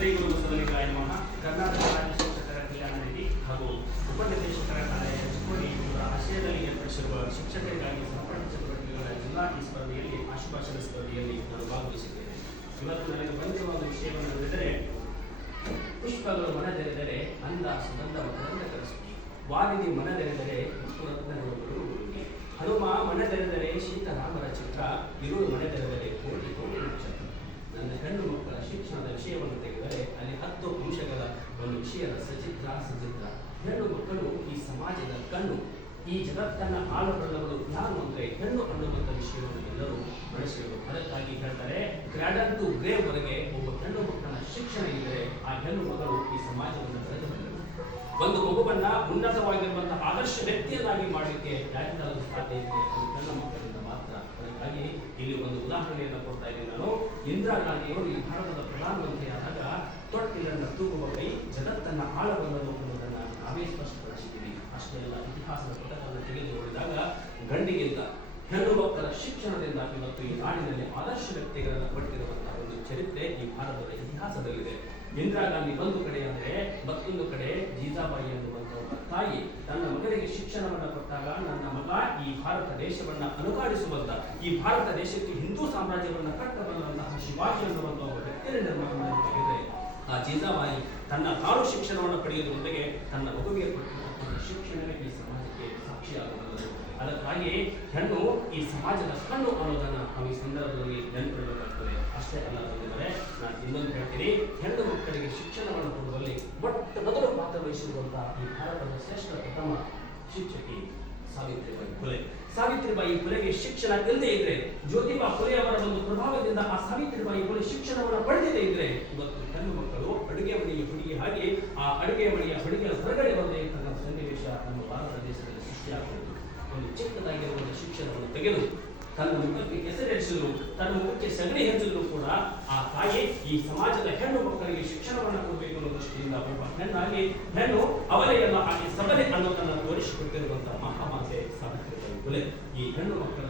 ಶ್ರೀ ಗುರು ಬಸವಲಿಂಗಾಯ ನಮಃ ಕರ್ನಾಟಕ ರಾಜ್ಯ ಶಿಕ್ಷಕರ ಕಲ್ಯಾಣ ನಿಧಿ ಹಾಗೂ ಉಪನಿರ್ದೇಶಕರ ಕಾರ್ಯಾಲಯ ಚಿಕ್ಕೋಡಿ ಇವರ ಆಶಯದಲ್ಲಿ ಏರ್ಪಡಿಸಿರುವ ಶಿಕ್ಷಕರಿಗಾಗಿ ಸಮರ್ಪಣ ಚಟುವಟಿಕೆಗಳ ಜಿಲ್ಲಾ ಈ ಸ್ಪರ್ಧೆಯಲ್ಲಿ ಆಶುಭಾಷಣ ಸ್ಪರ್ಧೆಯಲ್ಲಿ ನಾನು ಭಾಗವಹಿಸಿದ್ದೇನೆ ಇವತ್ತು ನನಗೆ ಬಂದಿರುವ ವಿಷಯವನ್ನು ನೋಡಿದರೆ ಪುಷ್ಪಗಳು ಮನದೆರೆದರೆ ಅಂದ ಸುಗಂಧ ಮಕರಂದ ಕರೆಸು ವಾದಿನಿ ಮನದೆರೆದರೆ ಮುತ್ತುರತ್ನಗಳು ಬರುವುದು ಹನುಮ ಮನದೆರೆದರೆ ಶೀತರಾಮರ ಚಿತ್ರ, ಇರುಳು ಮನದೆರೆದರೆ ಕೋಟಿ ಕೋಟಿ ನಕ್ಷತ್ರ ನನ್ನ ಹೆಣ್ಣು ಮಕ್ಕಳ ಶಿಕ್ಷಣದ ವಿಷಯವನ್ನು ತೆಗೆದರೆ ಅಲ್ಲಿ ಹತ್ತು ಅಂಶಗಳ ಒಂದು ವಿಷಯದ ಸಚಿತ್ರ ಸಚಿತ್ರ ಹೆಣ್ಣು ಮಕ್ಕಳು ಸಮಾಜದ ಕಣ್ಣು ಈ ಜಗತ್ತನ್ನ ಆಳುಕೊಳ್ಳಲು ಯಾರು ಅಂದ್ರೆ ಹೆಣ್ಣು ಅನ್ನುವಂಥ ವಿಷಯವನ್ನು ಎಲ್ಲರೂ ಬಳಸಿದರು. ಅದಕ್ಕಾಗಿ ಹೇಳ್ತಾರೆ ಗ್ರಾಡರ್ ಟು ಗ್ರೇವ್ ವರೆಗೆ ಒಬ್ಬ ಹೆಣ್ಣು ಮಕ್ಕಳ ಶಿಕ್ಷಣ ಇದ್ದರೆ ಆ ಹೆಣ್ಣು ಮಗಳು ಈ ಸಮಾಜವನ್ನು ಬೆಳೆದು ಬಂದರು ಒಂದು ಮಗುವನ್ನ ಉನ್ನತವಾಗಿರುವಂತಹ ಆದರ್ಶ ವ್ಯಕ್ತಿಯನ್ನಾಗಿ ಮಾಡಲಿಕ್ಕೆ ಯಾರಿಂದಾದರೂ ಸಾಧ್ಯ ಇದೆ? ಅದು ಹೆಣ್ಣು ಮಕ್ಕಳಿಂದ ಮಾತ್ರ. ಅದಕ್ಕಾಗಿ ಇಲ್ಲಿ ಒಂದು ಉದಾಹರಣೆಯನ್ನು ಕೊಡ್ತಾ ಇದ್ದೀನಿ ನಾನು. ಇಂದಿರಾ ಗಾಂಧಿಯವರು ಈ ಭಾರತದ ಪ್ರಧಾನಮಂತ್ರಿ ಆದಾಗ ತೊಟ್ಟಿಲನ್ನು ತೂಗುವ ಕೈ ಜಗತ್ತನ್ನ ಅನ್ನೋದನ್ನ ನಾವೇ ಸ್ಪಷ್ಟಪಡಿಸಿದ್ದೀವಿ ಅಷ್ಟೇ ಅಲ್ಲ ಇತಿಹಾಸದ ಪುಟಗಳನ್ನು ತೆಗೆದು ನೋಡಿದಾಗ ಗಂಡಿಗಿಂತ ಹೆಣ್ಣು ಮಕ್ಕಳ ಶಿಕ್ಷಣದಿಂದ ಇವತ್ತು ಈ ನಾಡಿನಲ್ಲಿ ಆದರ್ಶ ವ್ಯಕ್ತಿಗಳನ್ನು ಕೊಟ್ಟಿರುವಂತಹ ಒಂದು ಚರಿತ್ರೆ ಈ ಭಾರತದ ಇತಿಹಾಸದಲ್ಲಿದೆ. ಇಂದಿರಾ ಗಾಂಧಿ ಒಂದು ಕಡೆ ಅಂದರೆ ಮತ್ತೊಂದು ಕಡೆ ಜೀಜಾಬಾಯಿ ಅನ್ನುವಂಥ ಒಬ್ಬ ತಾಯಿ ತನ್ನ ಮಗನಿಗೆ ಶಿಕ್ಷಣವನ್ನು ಕೊಟ್ಟಾಗ ನನ್ನ ಮಗ ಈ ಭಾರತ ದೇಶವನ್ನ ಅನುಕಾಡಿಸುವಂತ ಈ ಭಾರತ ದೇಶಕ್ಕೆ ಹಿಂದೂ ಸಾಮ್ರಾಜ್ಯವನ್ನ ಕಟ್ಟಬಲ್ಲವಂತಹ ಶಿವಾಜಿ ಅನ್ನುವಂಥ ಒಬ್ಬ ವ್ಯಕ್ತಿಯನ್ನು ನಿರ್ಮಾಣ ಆ ಜೀಜಾಬಾಯಿ ತನ್ನ ತಾಳು ಶಿಕ್ಷಣವನ್ನು ಪಡೆಯುವುದರೊಂದಿಗೆ ತನ್ನ ಮಗುವಿಗೆ ಕೊಟ್ಟಿರುವಂತಹ ಶಿಕ್ಷಣವೇ ಈ ಸಮಾಜಕ್ಕೆ ಸಾಕ್ಷಿಯಾಗಬಲ್ಲದು ಅದಕ್ಕಾಗಿ ಹೆಣ್ಣು ಈ ಸಮಾಜದ ಕಣ್ಣು ಅನ್ನೋದನ್ನ ನಾವು ಈ ಸಂದರ್ಭದಲ್ಲಿ ನೆನಪಿಡಬೇಕಾಗ್ತದೆ. ಅಷ್ಟೇ ಅಲ್ಲ ಬಂದಿದ್ದಾರೆ ನಾನು ಇನ್ನೊಂದು ಹೇಳ್ತೀನಿ. ಹೆಣ್ಣು ಮಕ್ಕಳಿಗೆ ಶಿಕ್ಷಣವನ್ನು ಕೊಡುವಲ್ಲಿ ಮೊಟ್ಟ ಮೊದಲು ಪಾತ್ರ ವಹಿಸಿರುವಂತಹ ಈ ಭಾರತದ ಶ್ರೇಷ್ಠ ಪ್ರಥಮ ಶಿಕ್ಷಕಿ ಸಾವಿತ್ರಿಬಾಯಿ ಫುಲೆ. ಸಾವಿತ್ರಿಬಾಯಿ ಫುಲೆಗೆ ಶಿಕ್ಷಣ ಇಲ್ಲದೆ ಇದ್ರೆ ಜ್ಯೋತಿಬಾ ಅವರ ಒಂದು ಪ್ರಭಾವದಿಂದ ಆ ಸಾವಿತ್ರಿಬಾಯಿ ಫುಲೆ ಶಿಕ್ಷಣವನ್ನು ಪಡೆಯದೇ ಇದ್ರೆ ಇವತ್ತು ಹೆಣ್ಣು ಮಕ್ಕಳು ಅಡುಗೆ ಮನೆಯ ಹುಡುಗಿ ಹಾಗೆ ಆ ಅಡುಗೆ ಮನೆಯ ಹುಡುಗಿಯ ಹೊರಗಡೆ ಬರದೇ ಇರ್ತಕ್ಕಂಥ ಸನ್ನಿವೇಶ ನಮ್ಮ ಭಾರತ ದೇಶದಲ್ಲಿ ಸೃಷ್ಟಿಯಾಗುವುದು ಒಂದು ಚಿಕ್ಕದಾಗಿರುವಂತಹ ಶಿಕ್ಷಣವನ್ನು ತೆಗೆದು ತನ್ನ ಮುಖಕ್ಕೆ ಹೆಸರಿಸಿದ್ರು ತನ್ನ ಮುಖಕ್ಕೆ ಸಗಣಿ ಹೆಚ್ಚಿದ್ರು ಕೂಡ ಆ ತಾಯಿ ಈ ಸಮಾಜದ ಹೆಣ್ಣು ಮಕ್ಕಳಿಗೆ ಶಿಕ್ಷಣವನ್ನು ಕೊಡಬೇಕು ಅನ್ನೋ ದೃಷ್ಟಿಯಿಂದ ಒಬ್ಬ ಹೆಣ್ಣಾಗಿ ಹೆಣ್ಣು ಅವಲೆಯಲ್ಲ ಆಕೆ ಸಬಲೆ ಅನ್ನೋದನ್ನು ತೋರಿಸಿಕೊಟ್ಟಿರುವಂತಹ ಮಹಾಮಾತೆ ಸಾವಿತ್ರಿಬಾಯಿ ಫುಲೆ ಈ ಹೆಣ್ಣು ಮಕ್ಕಳ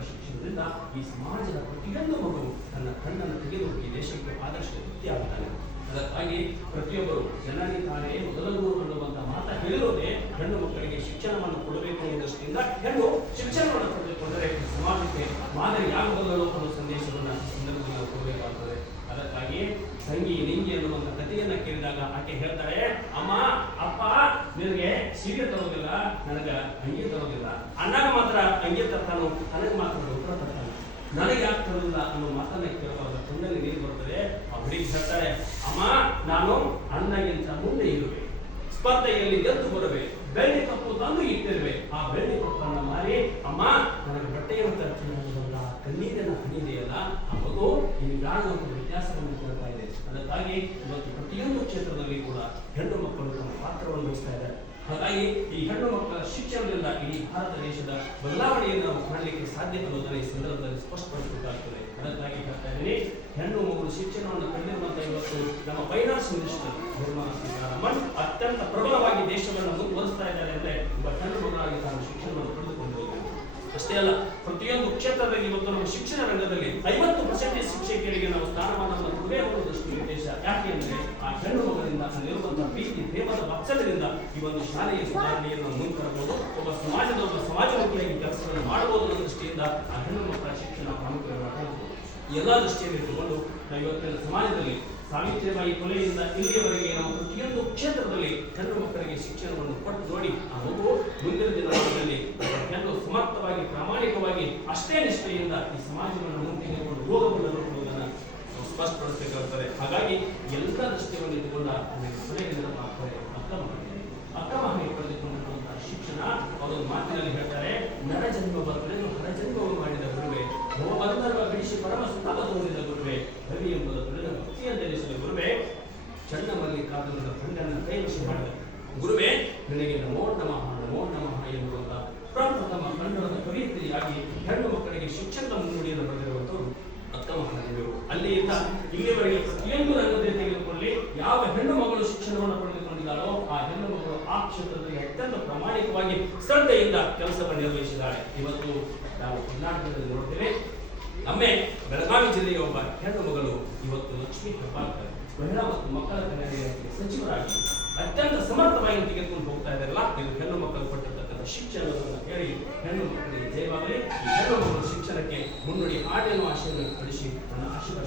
ಈ ಸಮಾಜದ ಪ್ರತಿಯೊಂದು ಮಗು ತನ್ನ ಕಣ್ಣನ್ನು ತೆಗೆದು ಈ ದೇಶಕ್ಕೆ ಆದರ್ಶ ವ್ಯಕ್ತಿ ಆಗ್ತಾನೆ ಅದಕ್ಕಾಗಿ ಪ್ರತಿಯೊಬ್ಬರು ಜನನಿ ತಾನೇ ಮೊದಲ ಗುರು ಅನ್ನುವಂತ ಮಾತ ಹೇಳಿರೋದೇ ಹೆಣ್ಣು ಮಕ್ಕಳಿಗೆ ಶಿಕ್ಷಣವನ್ನು ಕೊಡಬೇಕು ಅನ್ನೋ ದೃಷ್ಟಿಯಿಂದ ಹೆಣ್ಣು ಶಿಕ್ಷಣವನ್ನು ಪಡೆದುಕೊಂಡರೆ ಸಮಾಜಕ್ಕೆ ಮಾದರಿಯಾಗಬಲ್ಲರು ಅನ್ನೋ ಸಂದೇಶವನ್ನು ಸಂದರ್ಭದಲ್ಲಿ ಕೊಡಬೇಕಾಗ್ತದೆ. ಅದಕ್ಕಾಗಿ ತಂಗಿ ನಿಂಗಿ ಅನ್ನುವಂಥ ಕಥೆಯನ್ನ ಕೇಳಿದಾಗ ಆಕೆ ಹೇಳ್ತಾಳೆ ಅಮ್ಮ, ಅಪ್ಪ ನಿನಗೆ ಸೀರೆ ತರೋದಿಲ್ಲ, ನನಗ ಅಂಗಿ ತರೋದಿಲ್ಲ. ಅಣ್ಣನ ಮಾತ್ರ ಅಂಗಿ ತರ್ತಾನು ನನಗೆ ಮಾತ್ರ ಉತ್ತರ ತರ್ತಾನೆ. ನನಗೆ ಯಾಕೆ ತರೋದಿಲ್ಲ ಅನ್ನೋ ಮಾತನ್ನ ಕೇಳುವಾಗ ಕಣ್ಣಲ್ಲಿ ನೀರು ಬರ್ತದೆ, ಆ ಹುಡುಗಿ ಹೇಳ್ತಾರೆ ಅಮ್ಮ, ನಾನು ಅಣ್ಣಗಿಂತ ಮುಂದೆ ಇರುವೆ. ಸ್ಪರ್ಧೆಯಲ್ಲಿ ಎದ್ದು ಬರುವೆ. ಬೆಳ್ಳಿ ತಪ್ಪು ತಂದು ಇಟ್ಟಿರುವೆ. ಆ ಬೆಳ್ಳಿ ಕಪ್ಪನ್ನು ಮಾರಿ, ಅಮ್ಮ, ನನಗೆ ಬಟ್ಟೆಯನ್ನು ತರ್ತೀನಿ ಅನ್ನೋದಲ್ಲ ಕಣ್ಣೀರಿನ ಹನಿದೆಯಲ್ಲ, ಆ ಮಗು, ಈ ಒಂದು ವ್ಯತ್ಯಾಸವನ್ನು ಕೇಳ್ತಾ ಇದೆ. ಅದಕ್ಕಾಗಿ ಇವತ್ತು ಪ್ರತಿಯೊಂದು ಕ್ಷೇತ್ರದಲ್ಲಿ ಕೂಡ ಹೆಣ್ಣು ಮಕ್ಕಳು ತಮ್ಮ ಪಾತ್ರವನ್ನು ವಹಿಸ್ತಾ ಇದ್ದಾರೆ. ಹಾಗಾಗಿ ಈ ಹೆಣ್ಣು ಮಕ್ಕಳ ಶಿಕ್ಷಣದಿಂದ ಇಡೀ ಭಾರತ ದೇಶದ ಬದಲಾವಣೆಯನ್ನು ನಾವು ಕಾಣಲಿಕ್ಕೆ ಸಾಧ್ಯ ಅನ್ನೋದನ್ನ ಈ ಸಂದರ್ಭದಲ್ಲಿ ಸ್ಪಷ್ಟಪಡಿಸಬೇಕಾಗ್ತದೆ. ಅದಕ್ಕಾಗಿ ಹೇಳ್ತಾ ಇದ್ದೀನಿ ಹೆಣ್ಣು ಮಗಳು ಶಿಕ್ಷಣವನ್ನು ಕಂಡಿರುವಂತಹ ಇವತ್ತು ನಮ್ಮ ಫೈನಾನ್ಸ್ ಮಿನಿಸ್ಟರ್ ನಿರ್ಮಲಾ ಸೀತಾರಾಮನ್ ಅತ್ಯಂತ ಪ್ರಬಲವಾಗಿ ದೇಶವನ್ನು ಮುಂದುವರಿಸ್ತಾ ಇದ್ದಾರೆ ಅಂದ್ರೆ ಒಬ್ಬ ಹೆಣ್ಣು ಮಗಳಾಗಿ ತಾನು ಶಿಕ್ಷಣವನ್ನು ಪಡೆದುಕೊಂಡು ಅಷ್ಟೇ ಅಲ್ಲ, ಪ್ರತಿಯೊಂದು ಕ್ಷೇತ್ರದಲ್ಲಿ ಇವತ್ತು ನಮ್ಮ ಶಿಕ್ಷಣ ರಂಗದಲ್ಲಿ ಐವತ್ತು ಪರ್ಸೆಂಟೇಜ್ ಶಿಕ್ಷಕರಿಗೆ ನಾವು ಸ್ಥಾನಮಾನವನ್ನು ಕೊಡಬೇಕು ಅನ್ನೋದಷ್ಟು ಉದ್ದೇಶ ಯಾಕೆ ಅಂದ್ರೆ ಆ ಅಲ್ಲಿರುವಂತಹ ಪ್ರೀತಿ ಪ್ರೇಮದ ವಾತ್ಸಲ್ಯದಿಂದ ಈ ಒಂದು ಶಾಲೆಯ ಸುಧಾರಣೆಯನ್ನು ಮುಂದುವರಬಹುದು ಒಬ್ಬ ಸಮಾಜದ, ಒಬ್ಬ ಸಮಾಜಮುಖಿಯಾಗಿ ಕೆಲಸಗಳನ್ನು ಮಾಡಬಹುದು ಅನ್ನೋ ದೃಷ್ಟಿಯಿಂದ ಆ ಹೆಣ್ಣು ಮಕ್ಕಳ ಶಿಕ್ಷಣ ಪ್ರಾಮುಖ್ಯವಾಗಿ ಎಲ್ಲ ದೃಷ್ಟಿಯಲ್ಲಿ ಇಟ್ಟುಕೊಂಡು ಇವತ್ತಿನ ಸಮಾಜದಲ್ಲಿ ಸಾವಿತ್ರಿಬಾಯಿ ಕೊಲೆಯಿಂದ ಇಲ್ಲಿಯವರೆಗೆ ನಾವು ಪ್ರತಿಯೊಂದು ಕ್ಷೇತ್ರದಲ್ಲಿ ಹೆಣ್ಣು ಮಕ್ಕಳಿಗೆ ಶಿಕ್ಷಣವನ್ನು ಕೊಟ್ಟು ನೋಡಿ, ಆ ಮಗು ಮುಂದಿನ ದಿನಗಳಲ್ಲಿ ಹೆಣ್ಣು ಸಮರ್ಥವಾಗಿ, ಪ್ರಾಮಾಣಿಕವಾಗಿ ಅಷ್ಟೇ ನಿಷ್ಠೆಯಿಂದ ಈ ಸಮಾಜವನ್ನು ಮುಂದೆ ಹೋಗಬಹುದು ಅನ್ನೋದನ್ನ ಸ್ಪಷ್ಟಪಡಿಸಬೇಕಾಗುತ್ತದೆ ಹಾಗಾಗಿ ಮಹನೀಯ ಅಕ್ಕ ಪಡೆದುಕೊಂಡಿರುವಂತಹ ಶಿಕ್ಷಣ ಅವರು ಮಾತಿನಲ್ಲಿ ಹೇಳ್ತಾರೆ ನರಜನ್ಮ ಬರಲೆಂದು ಹರಜನ್ಮವು ಮಾಡಿದ ಗುರುವೆ ಭವಬಂಧರ್ವ ಪರಮ ತೋರಿದ ಗುರುವೆ ರವಿ ಎಂಬುದ ತುಳಿದ ಭಕ್ತಿಯಂತೆನಿಸಿದ ಗುರುವೆ ಚಂಡ ಮಲ್ಲಿಕಾರ್ಜುನನ ಕಂಡನ್ನ ಕೈವಶ ಗುರುವೆ ನನಗೆ ನಮೋ ನಮಃ ನಮೋ ನಮಃ ಎನ್ನುವಂತ ಪ್ರಪ್ರಥಮ ಕನ್ನಡದ ಕವಿಯತ್ರಿಯಾಗಿ ಹೆಣ್ಣು ಮಕ್ಕಳಿಗೆ ಶಿಕ್ಷಣದ ಮುನ್ನುಡಿಯನ್ನು ಬರೆದಿರುವಂತವರು ಅಕ್ಕ ಮಹಾದೇವರು ಅಲ್ಲಿಯಿಂದ ಇಲ್ಲಿವರೆಗೆ ಪ್ರತಿಯೊಂದು ರಂಗದಲ್ಲಿ ತೆಗೆದುಕೊಳ್ಳಿ ಯಾವ ಹೆಣ್ಣು ಮಗಳು ಶಿಕ್ಷಣವನ್ನು ಪಡೆದುಕೊಂಡಿದ್ದಾಳೋ ಆ ಹೆಣ್ಣು ಮಗಳು ಆ ಕ್ಷೇತ್ರದಲ್ಲಿ ಅತ್ಯಂತ ಪ್ರಾಮಾಣಿಕವಾಗಿ ಶ್ರದ್ಧೆಯಿಂದ ಕೆಲಸವನ್ನು ನಿರ್ವಹಿಸಿದ್ದಾಳೆ ಇವತ್ತು ನಾವು ಕರ್ನಾಟಕದಲ್ಲಿ ನೋಡ್ತೇವೆ. ನಮ್ಮ ಬೆಳಗಾವಿ ಜಿಲ್ಲೆಯ ಒಬ್ಬ ಹೆಣ್ಣು ಮಗಳು ಇವತ್ತು ಲಕ್ಷ್ಮೀ ಹೆಬ್ಬಾಳ್ಕರ್, ಮಹಿಳಾ ಮತ್ತು ಮಕ್ಕಳ ಕಲ್ಯಾಣ ಇಲಾಖೆ ಸಚಿವರಾಗಿ ಅತ್ಯಂತ ಸಮರ್ಥವಾಗಿ ತೆಗೆದುಕೊಂಡು ಹೋಗ್ತಾ ಇದ್ದಾರಲ್ಲ. ಇದು ಹೆಣ್ಣು ಮಕ್ಕಳು ಕೊಟ್ಟಿರ್ತಕ್ಕಂಥ ಶಿಕ್ಷಣವನ್ನು ಹೇಳಿ ಹೆಣ್ಣು ಮಕ್ಕಳಿಗೆ ಜಯವಾಗಲಿ. ಹೆಣ್ಣು ಮಕ್ಕಳು ಶಿಕ್ಷಣಕ್ಕೆ ಮುನ್ನುಡಿ ಆಡಿ ಅನ್ನುವ ಆಶಯವನ್ನು ಕಳಿಸಿ, ನನ್ನ ಆಶೀರ್ವಾದ